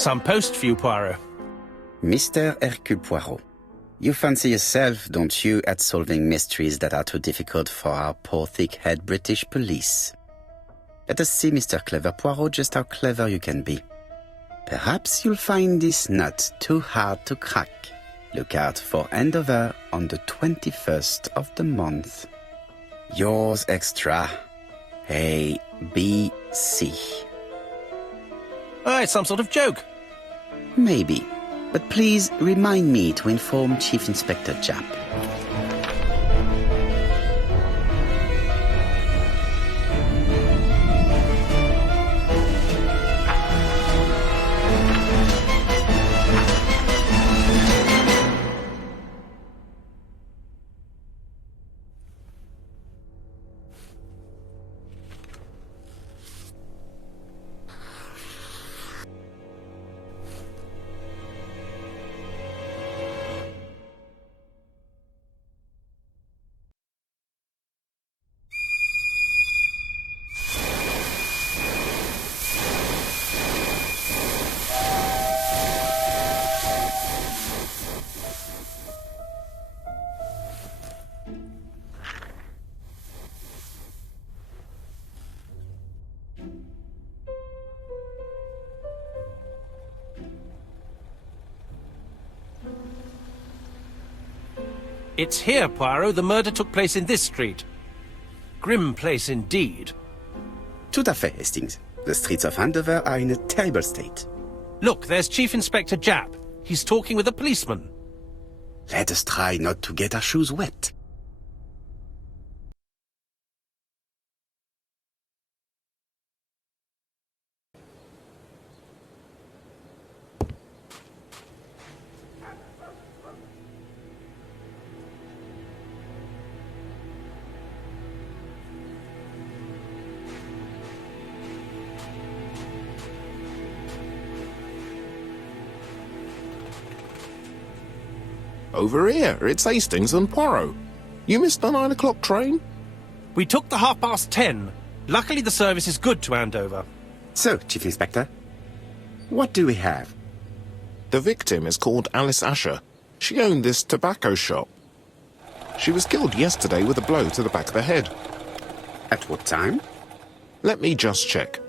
Some post for you, Poirot. Mr. Hercule Poirot, you fancy yourself, don't you, at solving mysteries that are too difficult for our poor thick-head British police. Let us see, Mr. Clever Poirot, just how clever you can be. Perhaps you'll find this nut too hard to crack. Look out for handover on the 21st of the month. Yours extra, A, B, C. Oh, it's some sort of joke. Maybe. But please remind me to inform Chief Inspector Japp. It's here, Poirot. The murder took place in this street. Grim place indeed. Tout à fait, Hastings. The streets of Andover are in a terrible state. Look, there's Chief Inspector Japp. He's talking with a policeman. Let us try not to get our shoes wet. Over here, it's Hastings and Poirot. You missed the 9 o'clock train? We took the 10:30. Luckily the service is good to Andover. So, Chief Inspector, what do we have? The victim is called Alice Asher. She owned this tobacco shop. She was killed yesterday with a blow to the back of the head. At what time? Let me just check.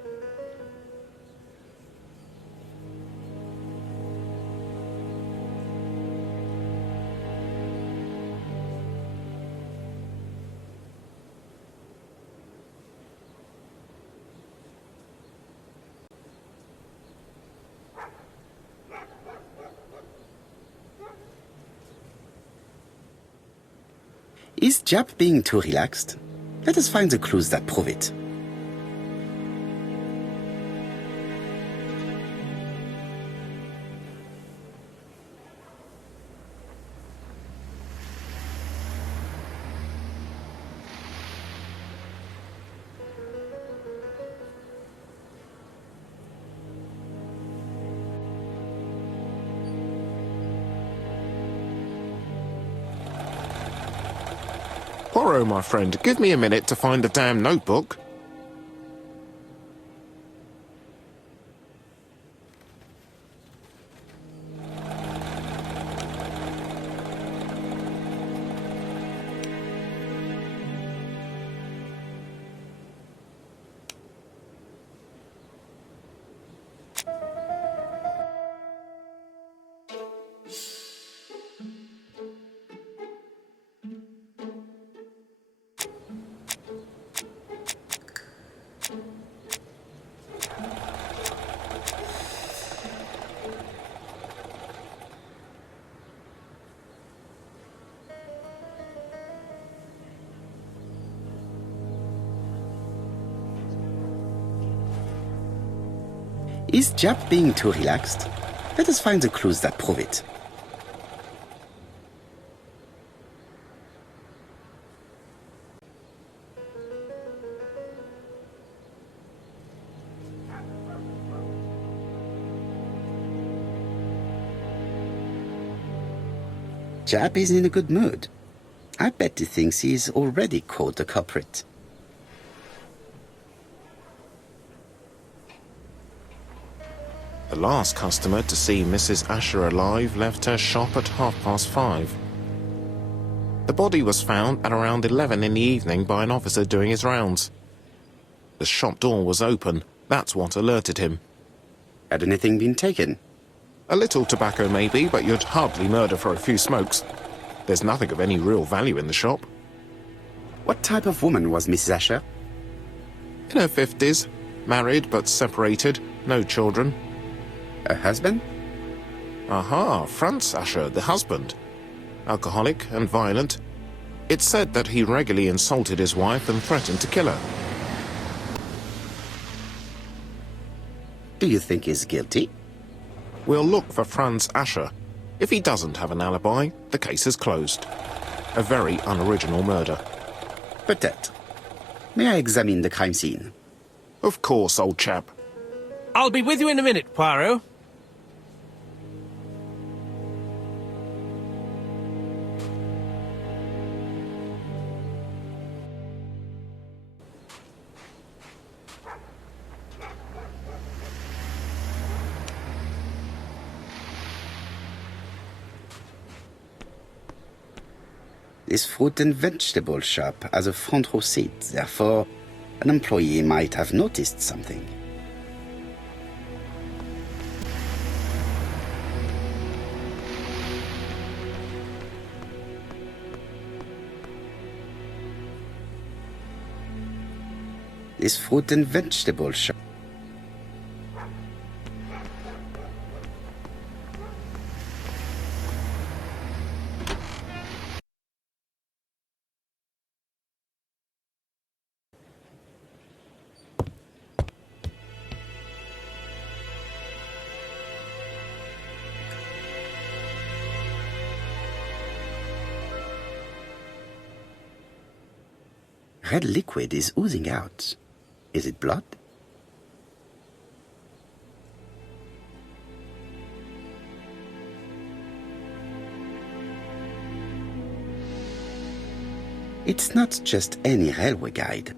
Is Japp being too relaxed? Let us find the clues that prove it. Poirot, my friend, give me a minute to find the damn notebook. Is Japp being too relaxed? Let us find the clues that prove it. Japp is in a good mood. I bet he thinks he's already caught the culprit. The last customer to see Mrs. Asher alive left her shop at 5:30. The body was found at around 11 in the evening by an officer doing his rounds. The shop door was open. That's what alerted him. Had anything been taken? A little tobacco maybe, but you'd hardly murder for a few smokes. There's nothing of any real value in the shop. What type of woman was Mrs. Asher? In her 50s, married but separated, no children. Her husband? Aha, Franz Asher, the husband. Alcoholic and violent. It's said that he regularly insulted his wife and threatened to kill her. Do you think he's guilty? We'll look for Franz Asher. If he doesn't have an alibi, the case is closed. A very unoriginal murder. Peut-être. May I examine the crime scene? Of course, old chap. I'll be with you in a minute, Poirot. This fruit and vegetable shop has a front row seat, therefore an employee might have noticed something. This fruit and vegetable shop. Red liquid is oozing out. Is it blood? It's not just any railway guide.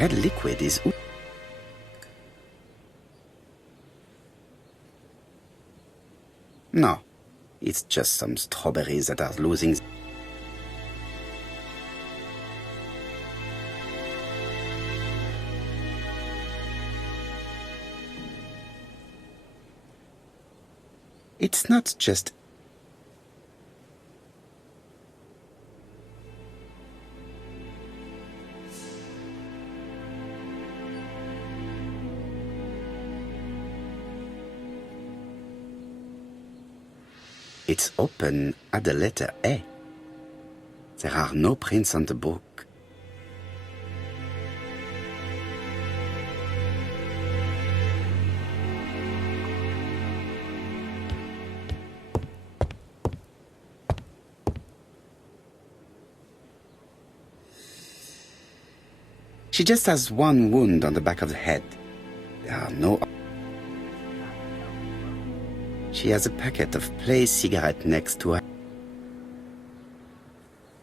Red liquid is... No, it's just some strawberries that are losing... It's not just... It's open at the letter A. There are no prints on the book. She just has one wound on the back of the head. There are no... She has a packet of play cigarette next to her.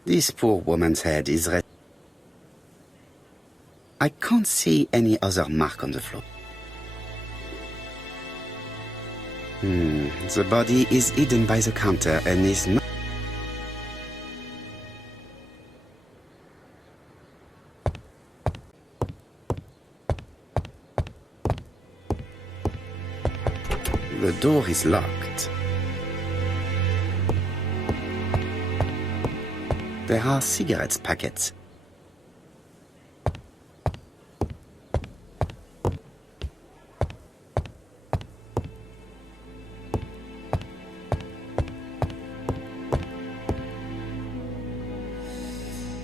This poor woman's head is red. I can't see any other mark on the floor. The body is hidden by the counter and is not... The door is locked. There are cigarettes packets.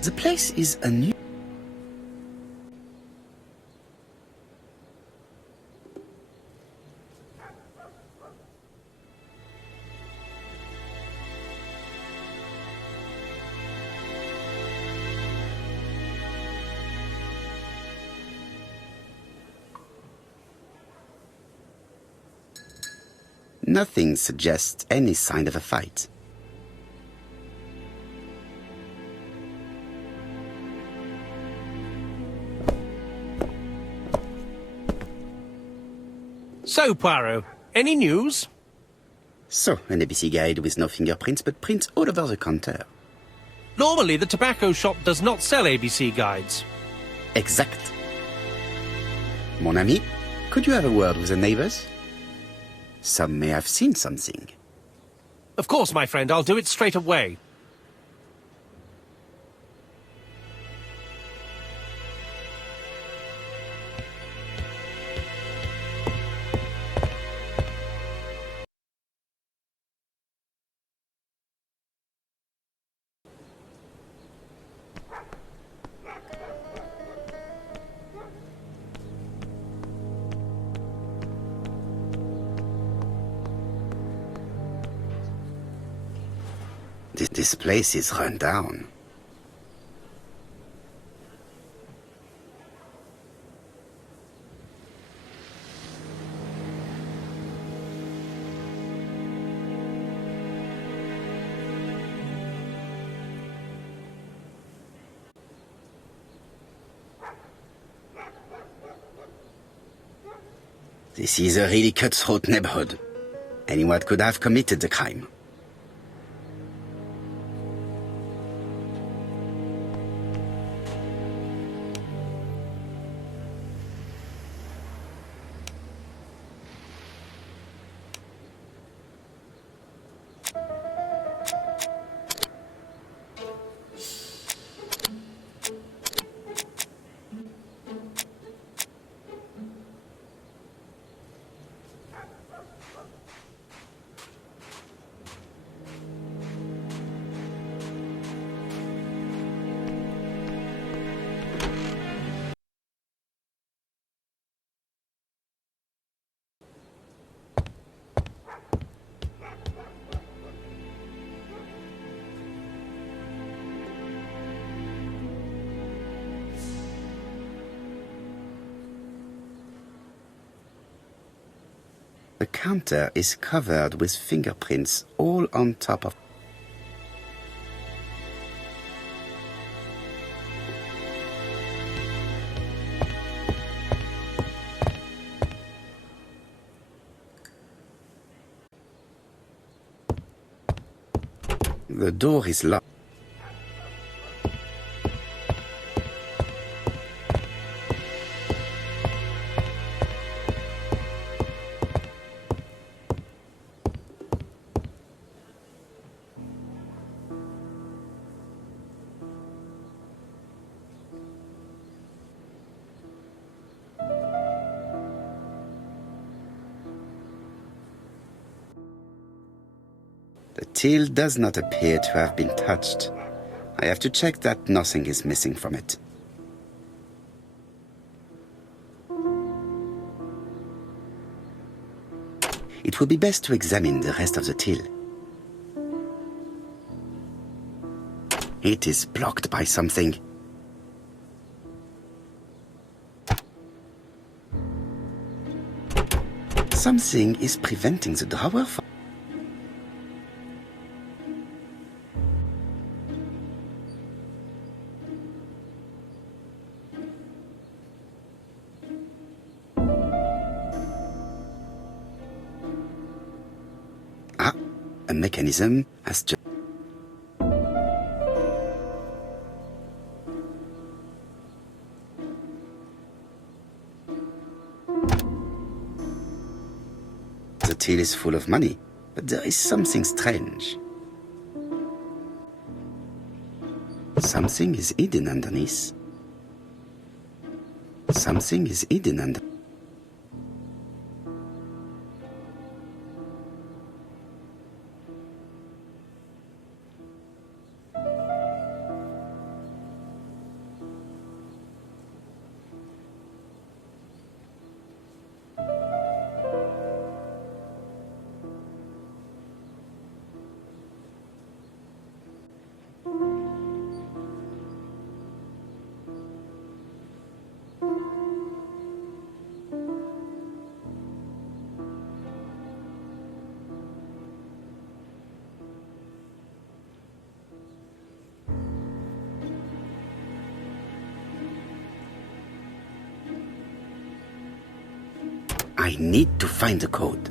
The place is a new... Nothing suggests any sign of a fight. So, Poirot, any news? So, an ABC guide with no fingerprints but prints all over the counter. Normally, the tobacco shop does not sell ABC guides. Exact. Mon ami, could you have a word with the neighbors? Some may have seen something. Of course, my friend, I'll do it straight away. This place is run down. This is a really cutthroat neighborhood. Anyone could have committed the crime. The counter is covered with fingerprints all on top of... The door is locked. The till does not appear to have been touched. I have to check that nothing is missing from it. It would be best to examine the rest of the till. It is blocked by something. Something is preventing the drawer from... A mechanism has just... The till is full of money, but there is something strange. Something is hidden underneath. Something is hidden under... I need to find the code.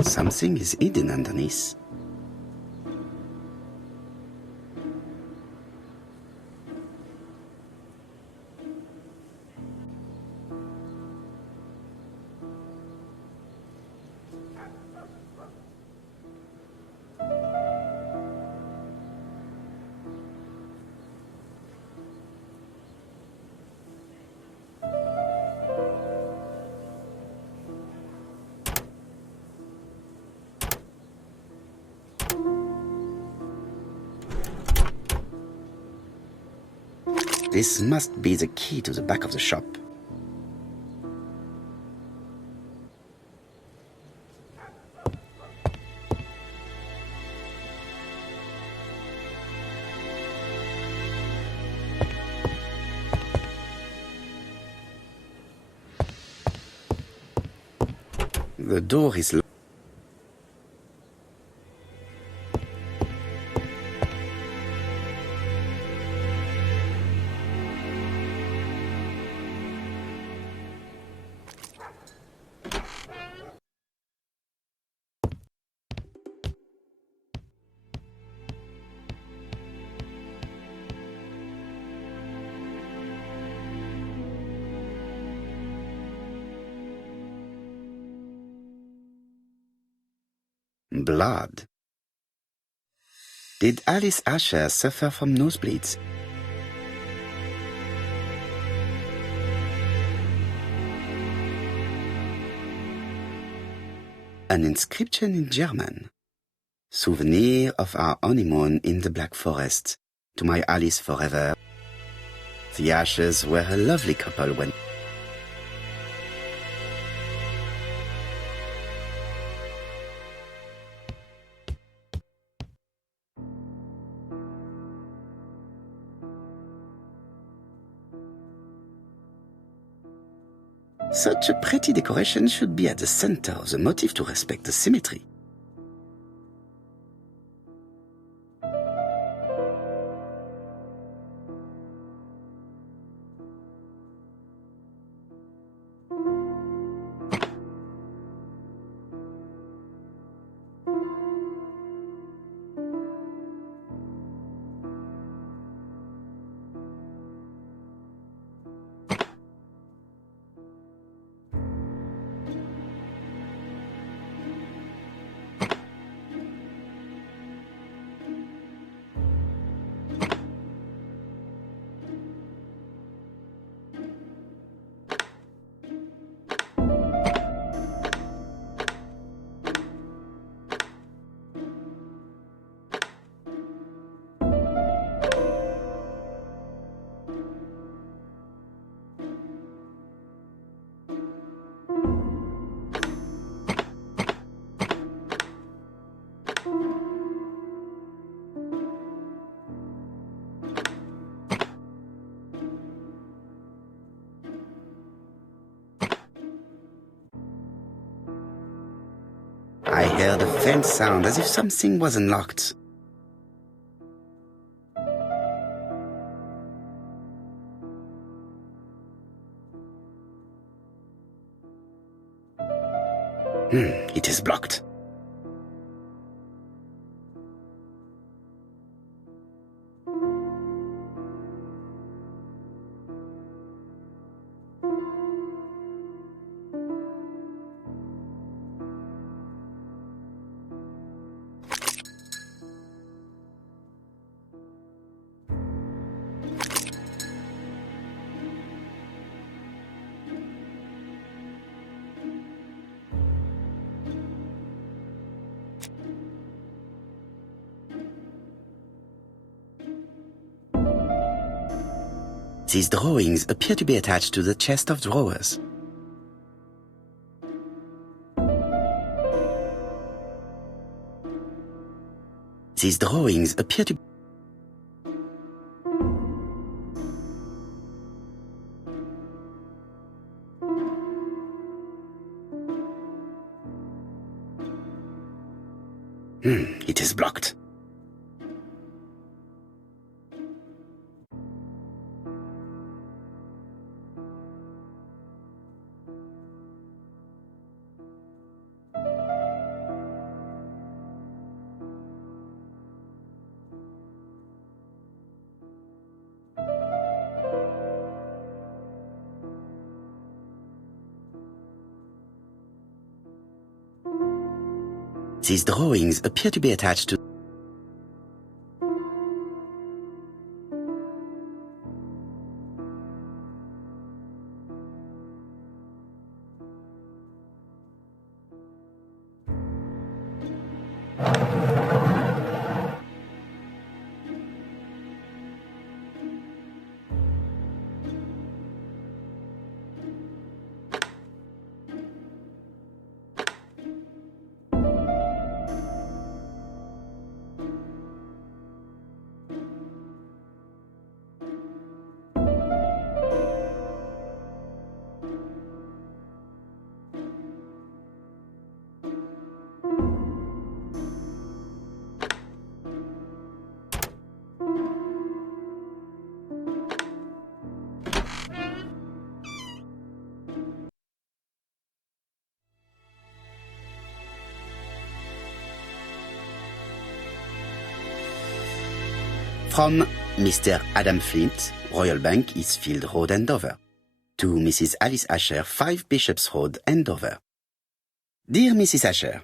Something is hidden underneath. This must be the key to the back of the shop. The door is locked. Blood. Did Alice Asher suffer from nosebleeds? An inscription in German. Souvenir of our honeymoon in the Black Forest. To my Alice forever. The Ashers were a lovely couple when... Such a pretty decoration should be at the center of the motif to respect the symmetry. I heard a faint sound as if something was unlocked. It is blocked. These drawings appear to be attached to the chest of drawers. These drawings appear to... It is blocked. These drawings appear to be attached to... From Mr. Adam Flint, Royal Bank, Eastfield Road, Andover, to Mrs. Alice Asher, 5 Bishops Road, Andover. Dear Mrs. Asher,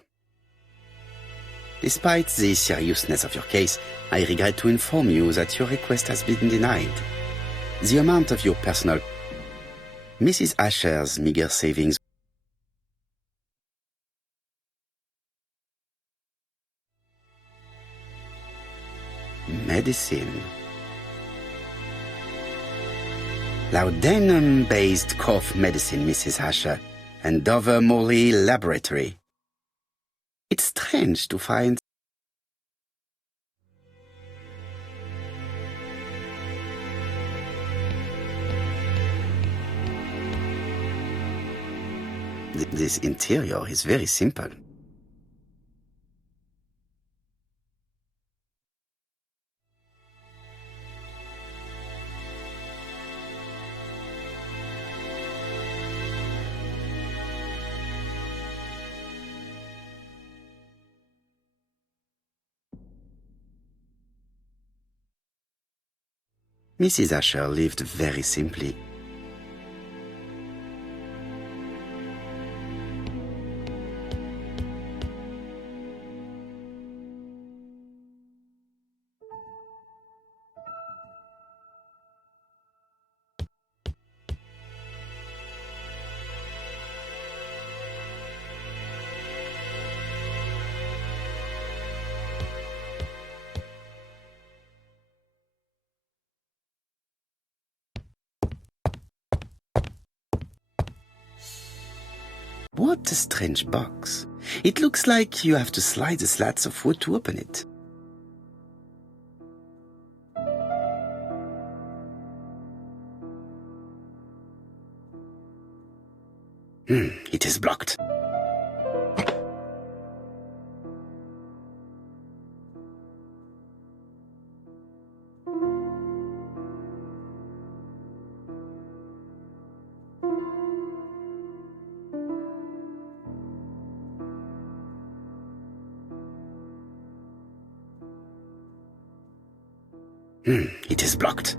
despite the seriousness of your case, I regret to inform you that your request has been denied. The amount of your personal... Mrs. Asher's meager savings... Medicine. Laudanum-based cough medicine, Mrs. Asher, and Dover Morley Laboratory. It's strange to find... This interior is very simple. Mrs. Asher lived very simply. What a strange box. It looks like you have to slide the slats of wood to open it. It is blocked. It is blocked.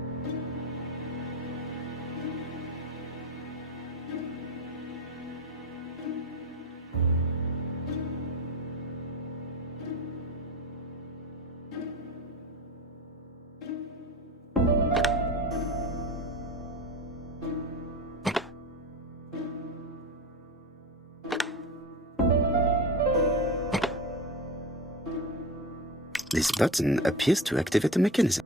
This button appears to activate the mechanism.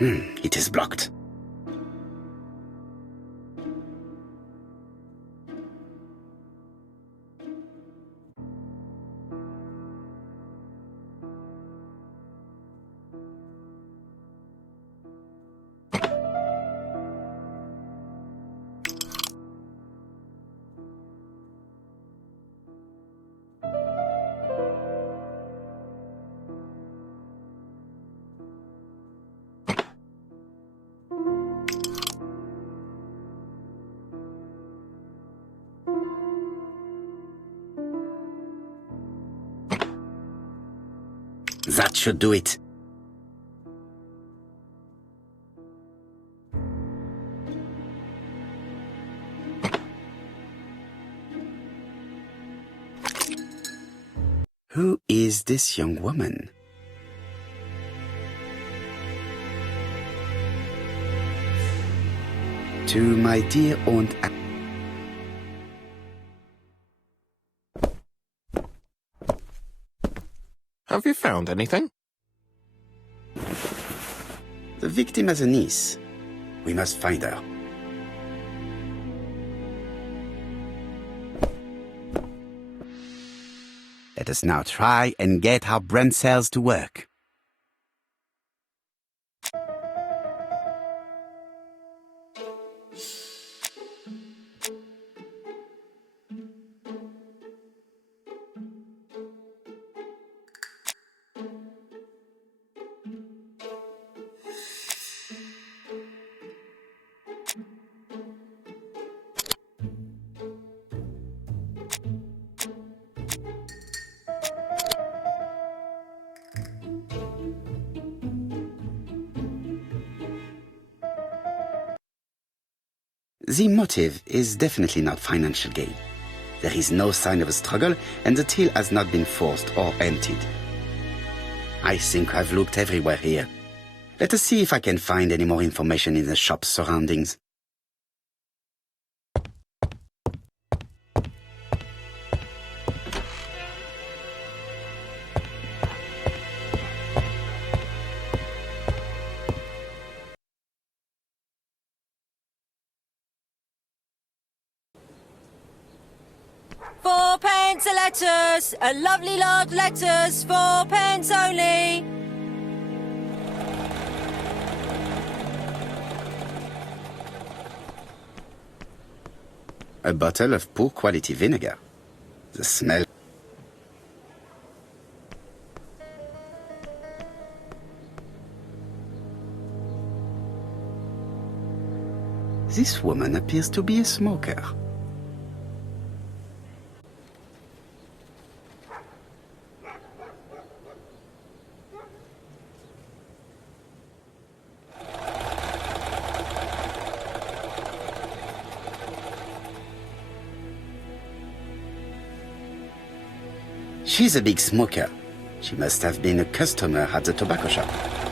It is blocked. That should do it. Who is this young woman? To my dear Aunt Have you found anything? The victim has a niece. We must find her. Let us now try and get our brain cells to work. The motive is definitely not financial gain. There is no sign of a struggle, and the till has not been forced or emptied. I think I've looked everywhere here. Let us see if I can find any more information in the shop's surroundings. £4 a letters, a lovely large letters, 4 pence only. A bottle of poor quality vinegar. The smell. This woman appears to be a smoker. She's a big smoker. She must have been a customer at the tobacco shop.